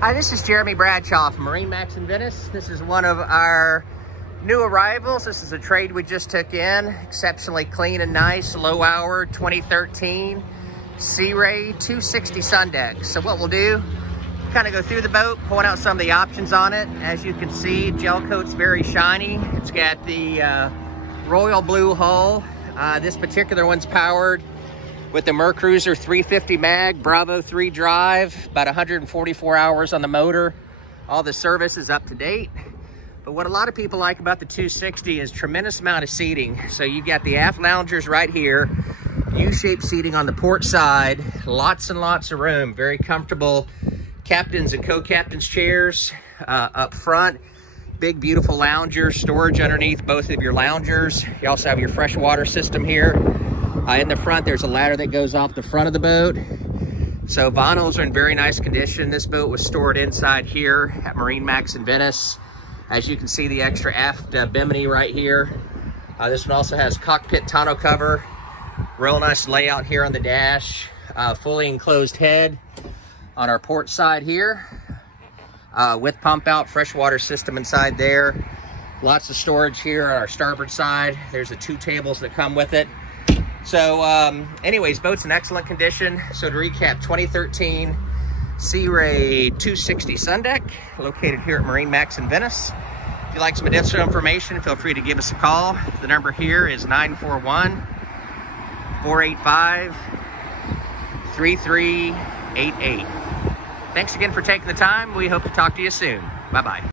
Hi, this is Jeremy Bradshaw from MarineMax Venice. This is one of our new arrivals. This is a trade we just took in. Exceptionally clean and nice, low hour, 2013 Sea Ray 260 Sundeck. So what we'll do, kind of go through the boat, point out some of the options on it. As you can see, gel coat's very shiny. It's got the royal blue hull. This particular one's powered with the Mercruiser 350 mag, Bravo 3 drive, about 144 hours on the motor. All the service is up to date. But what a lot of people like about the 260 is tremendous amount of seating. So you've got the aft loungers right here, U-shaped seating on the port side, lots and lots of room, very comfortable captain's and co-captain's chairs up front. Big, beautiful lounger, storage underneath both of your loungers. You also have your freshwater system here. In the front, there's a ladder that goes off the front of the boat. So vinyls are in very nice condition. This boat was stored inside here at MarineMax in Venice. As you can see, the extra aft bimini right here. This one also has cockpit tonneau cover. Real nice layout here on the dash. Fully enclosed head on our port side here. With pump out freshwater system inside there. Lots of storage here on our starboard side. There's the 2 tables that come with it. So anyways, boat's in excellent condition. So to recap, 2013 Sea Ray 260 Sundeck, located here at MarineMax in Venice. If you'd like some additional information, feel free to give us a call. The number here is 941-485-3388. Thanks again for taking the time. We hope to talk to you soon. Bye-bye.